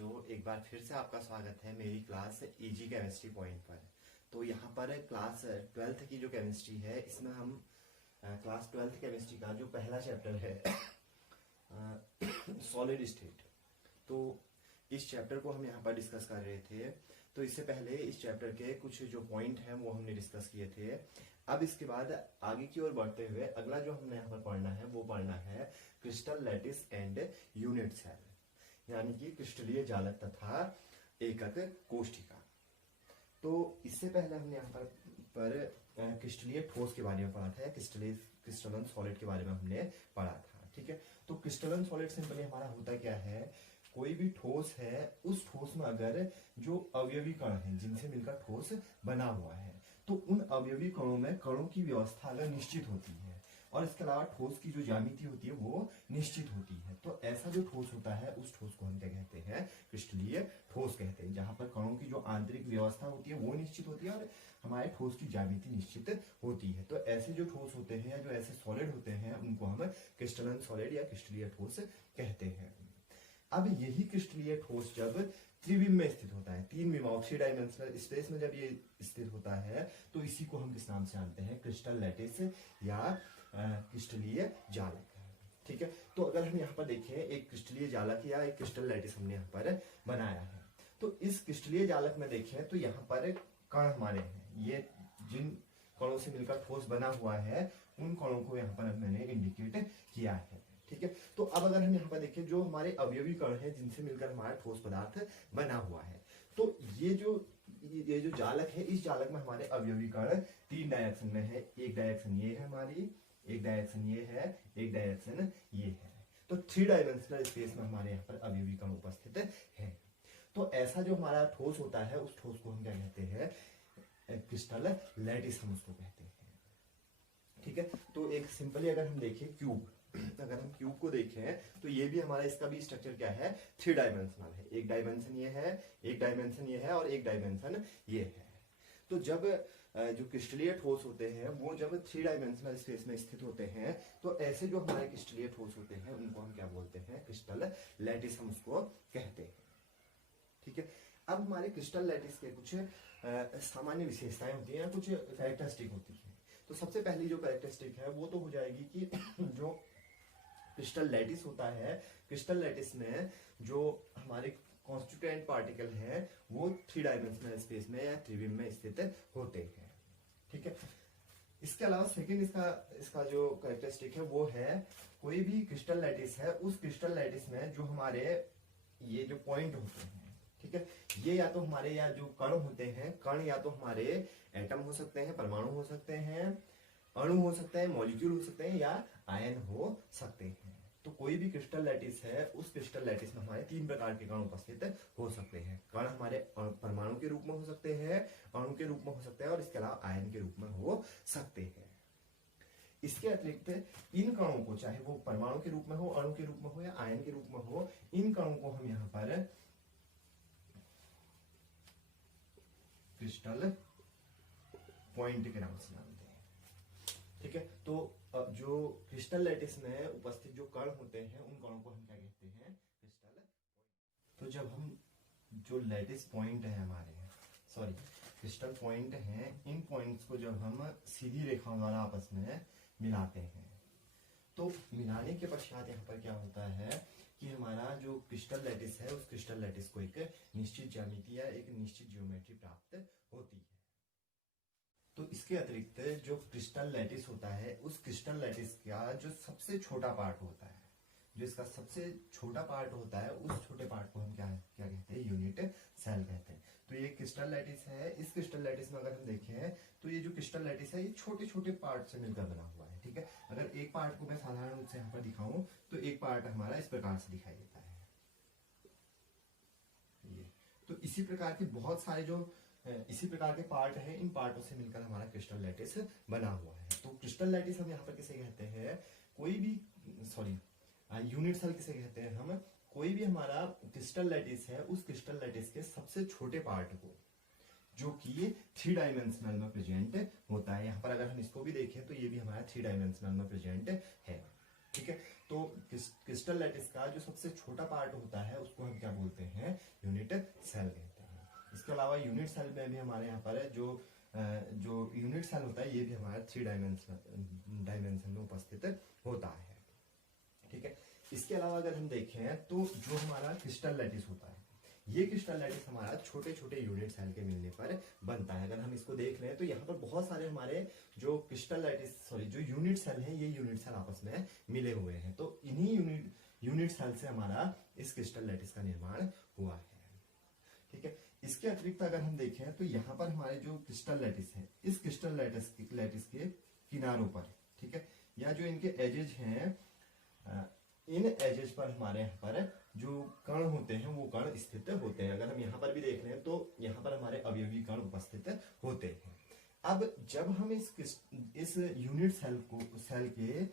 बच्चों, एक बार फिर से आपका स्वागत है मेरी क्लास इजी केमिस्ट्री पॉइंट पर। तो यहाँ पर क्लास 12th की जो केमिस्ट्री है, इसमें हम क्लास 12th केमिस्ट्री का जो पहला चैप्टर है सॉलिड स्टेट, तो इस चैप्टर को हम यहाँ पर डिस्कस कर रहे थे। तो इससे पहले इस चैप्टर के कुछ जो पॉइंट हैं वो हमने डिस्कस किए थे। अब इसके बाद आगे की ओर बढ़ते हुए अगला जो हमने यहाँ पर पढ़ना है वो पढ़ना है crystal lattice and unit cell, यानी कि क्रिस्टलीय जालक तथा एकक कोष्ठिका। तो इससे पहले हमने यहाँ पर क्रिस्टलीय ठोस के बारे में पढ़ा था, क्रिस्टलन सॉलिड के बारे में हमने पढ़ा था। ठीक है, तो क्रिस्टलन सॉलिड सिंपली हमारा होता क्या है, कोई भी ठोस है, उस ठोस में अगर जो अवयवी कण हैं जिनसे मिलकर ठोस बना हुआ है, तो उन अवयवी कणों में कणों की व्यवस्था अगर निश्चित होती है और इसके अलावा ठोस की जो ज्यामिति होती है वो निश्चित होती है, तो ऐसा जो ठोस होता है उस ठोस को हम क्या कहते हैं, क्रिस्टलीय ठोस कहते हैं, जहां पर कणों की जो आंतरिक व्यवस्था होती है वो निश्चित होती है और हमारे ठोस की ज्यामिति निश्चित होती है। तो ऐसे जो ठोस होते हैं या जो ऐसे सॉलिड होते हैं उनको हम क्रिस्टलन सॉलिड या क्रिस्टलीय ठोस कहते हैं। अब यही क्रिस्टलीय ठोस जब त्रिविम में स्थित होता है, तीन विमाओं 3 डायमेंशनल स्पेस में जब ये स्थित होता है, तो इसी को हम किस नाम से जानते हैं, क्रिस्टल लैटिस या क्रिस्टलीय जालक। ठीक है, तो अगर हम यहाँ पर देखें एक क्रिस्टलीय जालक या एक क्रिस्टल लैटिस हमने यहाँ पर बनाया है, तो इस क्रिस्टलीय जालक में देखें तो यहाँ पर कण हमारे हैं, ये जिन कणों से मिलकर ठोस बना हुआ है उन कणों को यहाँ पर मैंने इंडिकेट किया है। ठीक है, तो अब अगर हम यहाँ पर देखें जो हमारे अवयवी कण हैं जिनसे मिलकर हमारा ठोस पदार्थ बना हुआ है, तो ये जो जालक है, इस जालक में हमारे अवयवी कण 3 डायरेक्शन में है। एक डायरेक्शन ये है हमारी, एक डायरेक्शन ये है, एक डायरेक्शन ये है। तो 3 डायमेंशनल स्पेस में हमारे यहाँ पर अवयवी कण उपस्थित है। तो ऐसा जो हमारा ठोस होता है उस ठोस को हम क्या कहते हैं, क्रिस्टल लैटिस हम उसको कहते हैं। ठीक है, तो एक सिंपली अगर हम देखें क्यूब, अगर हम क्यूब को देखें तो ये भी हमारा, इसका भी स्ट्रक्चर क्या है, 3 डायमेंशनल है। एक डायमेंशन ये है, एक डायमेंशन ये है और एक डायमेंशन ये है। तो जब जो क्रिस्टलीय ठोस होते हैं वो जब 3 डायमेंशनल स्पेस में स्थित होते हैं, तो ऐसे जो हमारे क्रिस्टलीय ठोस होते हैं उनको हम क्या बोलते हैं, क्रिस्टल लैटिस हम उसको कहते हैं। ठीक है, अब हमारे क्रिस्टल लैटिस के कुछ सामान्य विशेषताएं होती हैं, कुछ कैरेक्टरिस्टिक होती है। तो सबसे पहली जो कैरेक्टरिस्टिक है वो तो हो जाएगी कि जो क्रिस्टल लैटिस होता है, क्रिस्टल लैटिस में जो हमारे कॉन्स्टिट्यूएंट पार्टिकल हैं वो 3 डायमेंशनल स्पेस में या त्रिविम में स्थित होते हैं। ठीक है, इसके अलावा सेकेंड इसका जो कैरेक्टरिस्टिक है वो है, कोई भी क्रिस्टल लैटिस है, उस क्रिस्टल लैटिस में जो हमारे ये जो पॉइंट होते हैं, ठीक है, ये या तो हमारे या जो कण होते हैं, कण या तो हमारे एटम हो सकते हैं, परमाणु हो सकते हैं, अणु हो सकते हैं, मॉलिक्यूल हो सकते हैं या आयन हो सकते हैं। तो कोई भी क्रिस्टल लैटिस है, उस क्रिस्टल लैटिस में हमारे 3 प्रकार के कण उपस्थित हो सकते हैं। कण हमारे परमाणु के रूप में हो सकते हैं, अणु के रूप में हो सकते हैं और इसके अलावा आयन के रूप में हो सकते हैं। इसके अतिरिक्त इन कणों को, चाहे वो परमाणु के रूप में हो, अणु के रूप में हो या आयन के रूप में हो, इन कणों को हम यहाँ पर क्रिस्टल पॉइंट के नाम से जानते हैं। ठीक है, तो जो क्रिस्टल लैटिस में उपस्थित जो कण होते हैं उन कणों को हम क्या कहते हैं, क्रिस्टल पॉइंट। तो जब हम जो लैटिस पॉइंट है हमारे, सॉरी क्रिस्टल पॉइंट हैं, इन पॉइंट्स को जब हम सीधी रेखाओं द्वारा आपस में मिलाते हैं, तो मिलाने के पश्चात यहाँ पर क्या होता है कि हमारा जो क्रिस्टल लैटिस है उस क्रिस्टल लैटिस को एक निश्चित ज्यामिति या एक निश्चित ज्योमेट्री प्राप्त होती है। तो इसके अतिरिक्त जो क्रिस्टल लैटिस होता है, उस क्रिस्टल लैटिस का जो सबसे छोटा पार्ट होता है, जो इसका सबसे छोटा पार्ट होता है, उस छोटे पार्ट को हम क्या कहते हैं, यूनिट सेल कहते हैं। तो ये क्रिस्टल लैटिस है, इस क्रिस्टल लैटिस में अगर हम देखें तो ये जो क्रिस्टल लैटिस है ये छोटे छोटे पार्ट से मिलकर बना हुआ है। ठीक है, अगर एक पार्ट को मैं साधारण रूप से यहाँ पर दिखाऊं तो एक पार्ट हमारा इस प्रकार से दिखाई देता है, ये। तो इसी प्रकार के बहुत सारे जो इसी प्रकार के पार्ट हैं, इन पार्टों से मिलकर हमारा क्रिस्टल लैटिस बना हुआ है। तो क्रिस्टल लैटिस हम यहाँ पर किसे कहते हैं, कोई भी, सॉरी यूनिट सेल किसे कहते हैं हम, कोई भी हमारा क्रिस्टल लैटिस है, उस क्रिस्टल लैटिस के सबसे छोटे पार्ट को, जो कि 3 डायमेंशनल में प्रेजेंट होता है। यहाँ पर अगर हम इसको भी देखें तो ये भी हमारा 3 डायमेंशनल में प्रेजेंट है। ठीक है, तो क्रिस्टल लैटिस का जो सबसे छोटा पार्ट होता है उसको हम क्या बोलते हैं, इसके अलावा यूनिट सेल में भी हमारे यहाँ पर जो यूनिट सेल होता है ये भी हमारा 3 डायमेंशन में उपस्थित होता है। ठीक है, इसके अलावा अगर हम देखें तो जो हमारा क्रिस्टल लैटिस होता है, ये क्रिस्टल लैटिस हमारा छोटे छोटे यूनिट सेल के मिलने पर बनता है। अगर हम इसको देख लें तो यहाँ पर बहुत सारे हमारे जो क्रिस्टल लैटिस जो यूनिट सेल हैं, ये यूनिट सेल आपस में मिले हुए हैं। तो इन्हीं यूनिट सेल से हमारा इस क्रिस्टल लैटिस का निर्माण हुआ है। ठीक है, इसके अतिरिक्त अगर हम देखें तो यहाँ पर हमारे जो क्रिस्टल लैटिस है, इस क्रिस्टल लैटिस के किनारों पर, ठीक है, या जो इनके एजेज हैं, इन एजेस पर हमारे यहाँ पर जो कण होते हैं वो कण स्थित होते हैं। अगर हम यहाँ पर भी देख रहे हैं तो यहाँ पर हमारे अवयवी कण उपस्थित होते हैं। अब जब हम इस यूनिट सेल के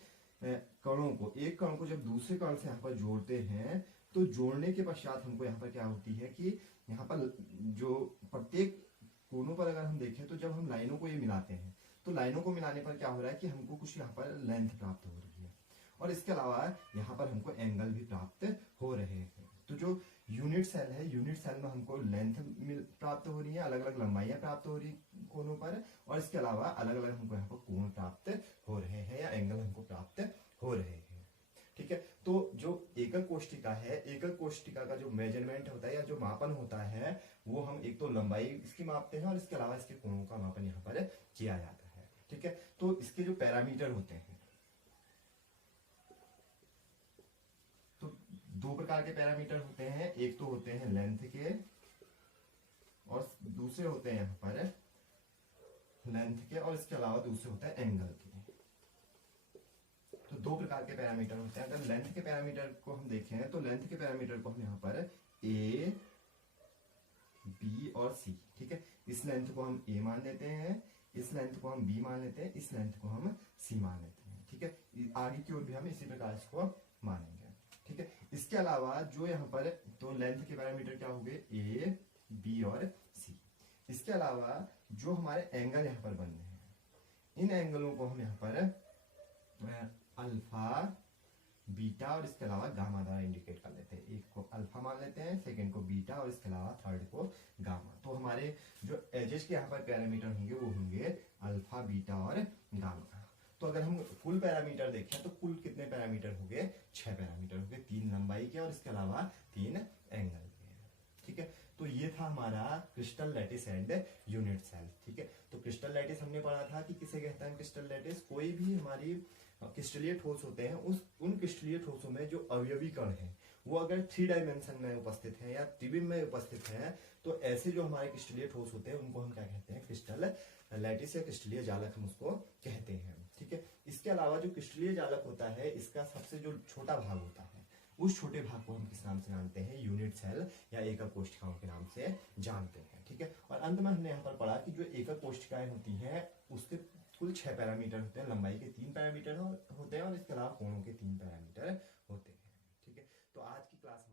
कणों को, एक कण को जब दूसरे कण से यहाँ पर जोड़ते हैं तो जोड़ने के पश्चात हमको यहाँ पर क्या होती है कि यहाँ पर जो प्रत्येक कोनों पर अगर हम देखें तो जब हम लाइनों को ये मिलाते हैं तो लाइनों को मिलाने पर क्या हो रहा है कि हमको कुछ यहाँ पर लेंथ प्राप्त हो रही है, और इसके अलावा यहाँ पर हमको एंगल भी प्राप्त हो रहे हैं। तो जो यूनिट सेल है, यूनिट सेल में हमको लेंथ प्राप्त हो रही है, अलग अलग लंबाइयां प्राप्त हो रही कोनों पर, और इसके अलावा अलग अलग हमको यहाँ पर कोण प्राप्त हो रहे हैं या एंगल हमको प्राप्त हो रहे हैं। ठीक है, तो जो एकक कोष्ठिका है, एकक कोष्ठिका का जो मेजरमेंट होता है या जो मापन होता है वो हम एक तो लंबाई इसकी मापते हैं और इसके अलावा इसके कोणों का मापन यहाँ पर किया जाता है। ठीक है, तो इसके जो पैरामीटर होते हैं, तो दो प्रकार के पैरामीटर होते हैं, एक तो होते हैं लेंथ के और दूसरे होते हैं यहाँ पर लेंथ के, और इसके अलावा दूसरे होते हैं एंगल के। तो दो प्रकार के पैरामीटर होते हैं। अगर लेंथ के पैरामीटर को हम देखें तो लेंथ के पैरामीटर को हम यहाँ पर ए, बी और सी, ठीक है, इस लेंथ को हम ए मान लेते हैं, इस लेंथ को हम बी मान लेते हैं, इस लेंथ को हम सी मान लेते हैं। ठीक है, आगे की ओर भी हम इसी प्रकार इसको मानेंगे। ठीक है, इसके अलावा जो यहाँ पर तो लेंथ के पैरामीटर क्या हो गए, ए, बी और सी। इसके अलावा जो हमारे एंगल यहाँ पर बन रहे हैं, इन एंगलों को हम यहाँ पर अल्फा, बीटा और इसके अलावा गामा द्वारा इंडिकेट कर लेते हैं। एक को अल्फा मान लेते हैं, सेकंड को बीटा और इसके अलावा थर्ड को गामा। तो हमारे जो एजेस के यहाँ पर पैरामीटर होंगे वो होंगे अल्फा, बीटा और गामा। तो अगर हम कुल पैरामीटर देखें तो कुल कितने पैरामीटर हो गए, 6 पैरामीटर हो गए, 3 लंबाई के और इसके अलावा 3 एंगल के। ठीक है, तो ये था हमारा crystal lattice and unit cell. ठीक है, तो क्रिस्टल लैटिस हमने पढ़ा था कि किसे कहते हैं क्रिस्टल लैटिस, कोई भी हमारी क्रिस्टलीय ठोस होते हैं, उन क्रिस्टलीय ठोसों में जो अवयवी कण हैं वो अगर 3 डायमेंशन में उपस्थित है या त्रिविम में उपस्थित है तो ऐसे जो हमारे क्रिस्टलीय ठोस होते हैं उनको हम क्या कहते हैं, क्रिस्टल लैटिस या क्रिस्टलीय जालक हम उसको कहते हैं। ठीक है, इसके अलावा जो क्रिस्टलीय जालक होता है इसका सबसे जो छोटा भाग होता है उस छोटे भाग को हम किस नाम से जानते हैं, यूनिट सेल या एकक कोशिकाओं के नाम से जानते हैं। ठीक है, और अंत में हमने यहाँ पर पढ़ा कि जो एकक कोशिकाएं होती हैं उसके कुल 6 पैरामीटर होते हैं, लंबाई के 3 पैरामीटर होते हैं और इसके अलावा कोणों के 3 पैरामीटर होते हैं। ठीक है, तो आज की क्लास